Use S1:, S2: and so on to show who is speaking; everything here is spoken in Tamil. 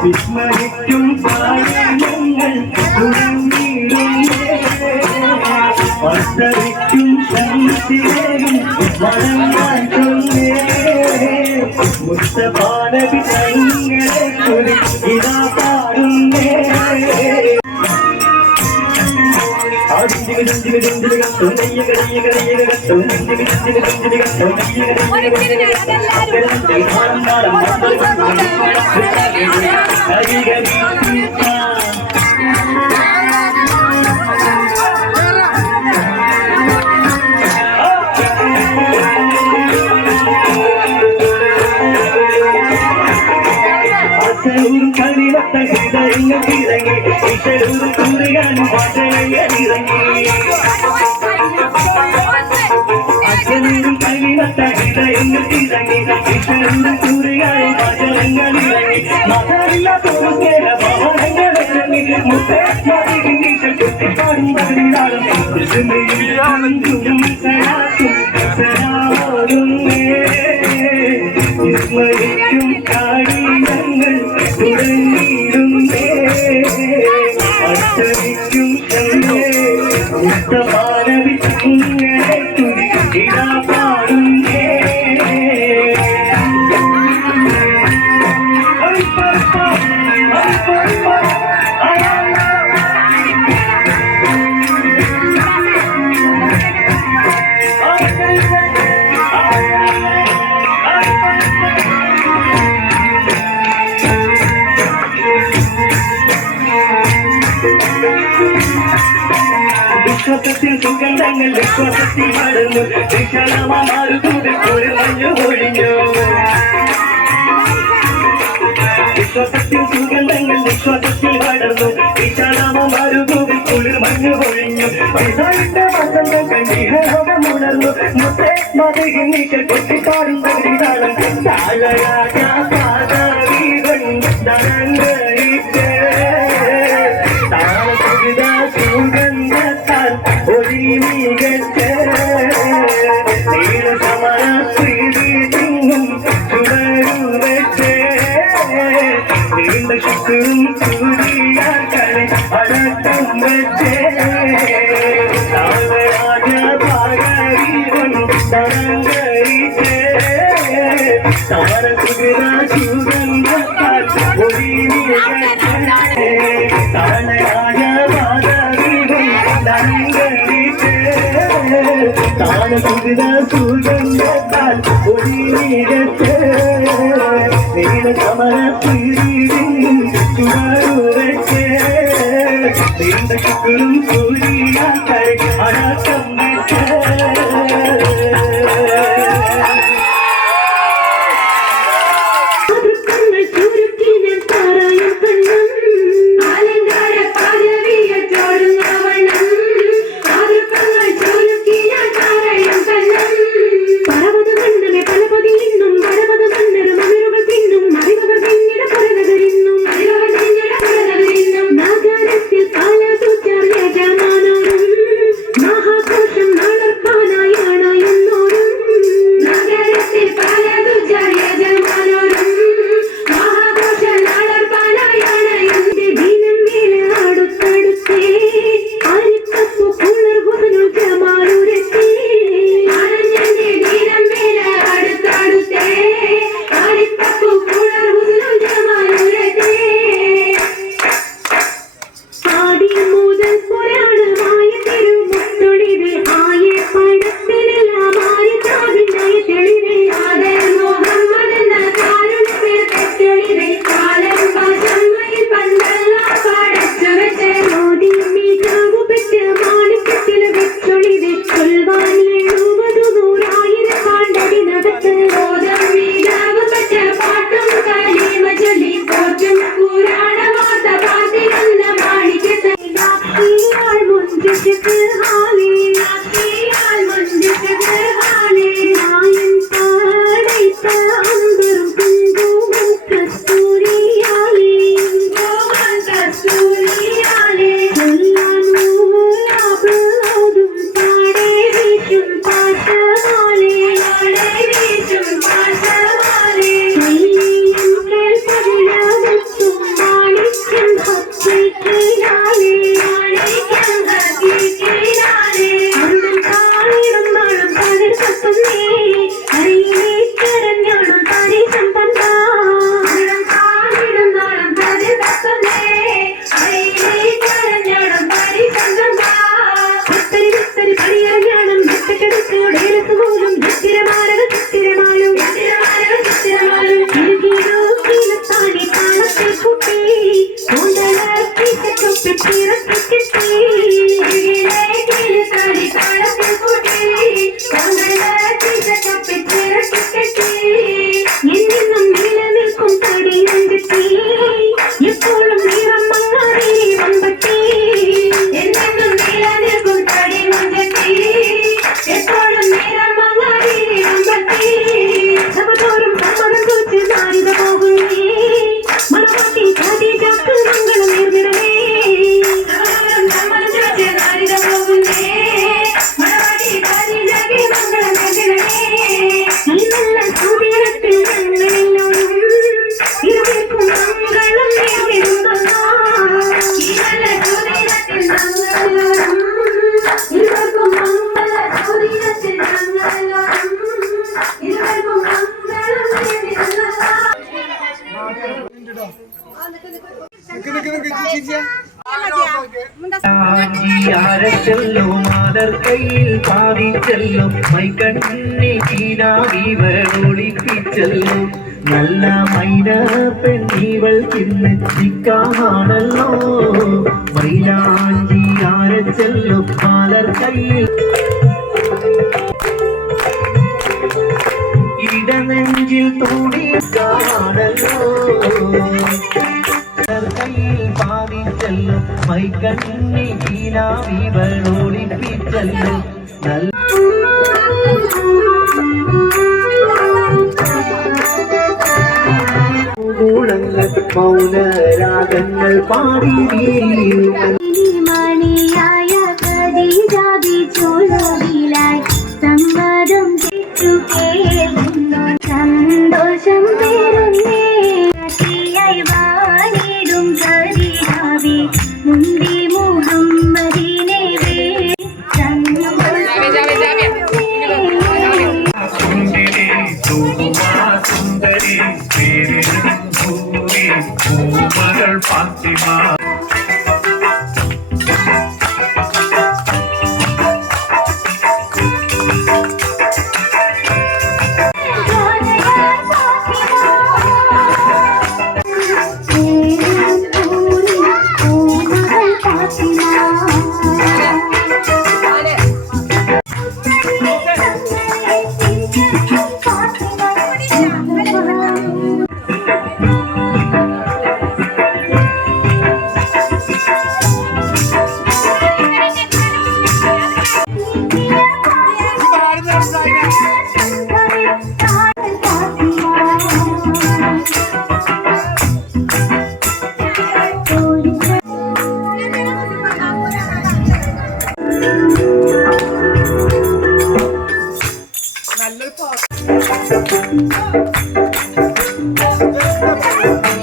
S1: വിസ്മരിക്കും കാര്യങ്ങൾ മത്സരിക്കും ശക്തിയേയും വളമാറ്റും മുസ്തപാലവി തങ്ങളെ കുറിച്ച് ഇതാ கடிவத்தை கிடங்கு கிடங்கு கூறுகான் பாட்டு அஜனும் கைவிடத்த இதயங்கள் இறங்கி கிருஷ்ணந்த கூறுகளை மஜனங்கள் இறங்கி மகரில்ல தோறு சேர பவனங்கள் இறங்கி முத்தேற்ற വിശ്വാസത്തിൽ സുഗന്ധങ്ങൾ വിശ്വാസത്തിൽ നടന്നു വിശ്വാസത്തിൽ സുഗന്ധങ്ങൾ വിശ്വാസത്തിൽ വളർന്നു. വിശാലാമമാരു കൂടി കുളിർ മഞ്ഞു പൊഴിഞ്ഞു. പിതാവിന്റെ മുത്തേ சுகந்தத்தால் ஒளி நீடத்து நீல கமல பிரிவின் சுவருவற்கே நீண்ட சுகரும் சூரியாக்கள் அழக்கம்
S2: Shakira,
S3: செல்லும் மாதர் கையில் பாதி செல்லும் மை கண்ணி கீழாவிவர் ஒளிப்பி செல்லும் நல்ல மைன பெண் இவள் சின்னச்சிக்கானல்லோ மயிலாஞ்சியார செல்லும் மாதர் கையில் இடநெஞ்சில் தூடி காணலோ കണ്ണി വീണാവിവളൊളിപ്പിച്ചല്ലോ നല്ല പൂങ്കൂളങ്ങൾ മൗനരാഗങ്ങൾ പാടി
S4: മണിയായ കരീതാവി ചോളവിലായി സമ്മതം കേൾക്കുന്നു സന്തോഷം
S1: சுந்தரி பேரிடும் பூமகள் பாத்திமா.
S4: Thank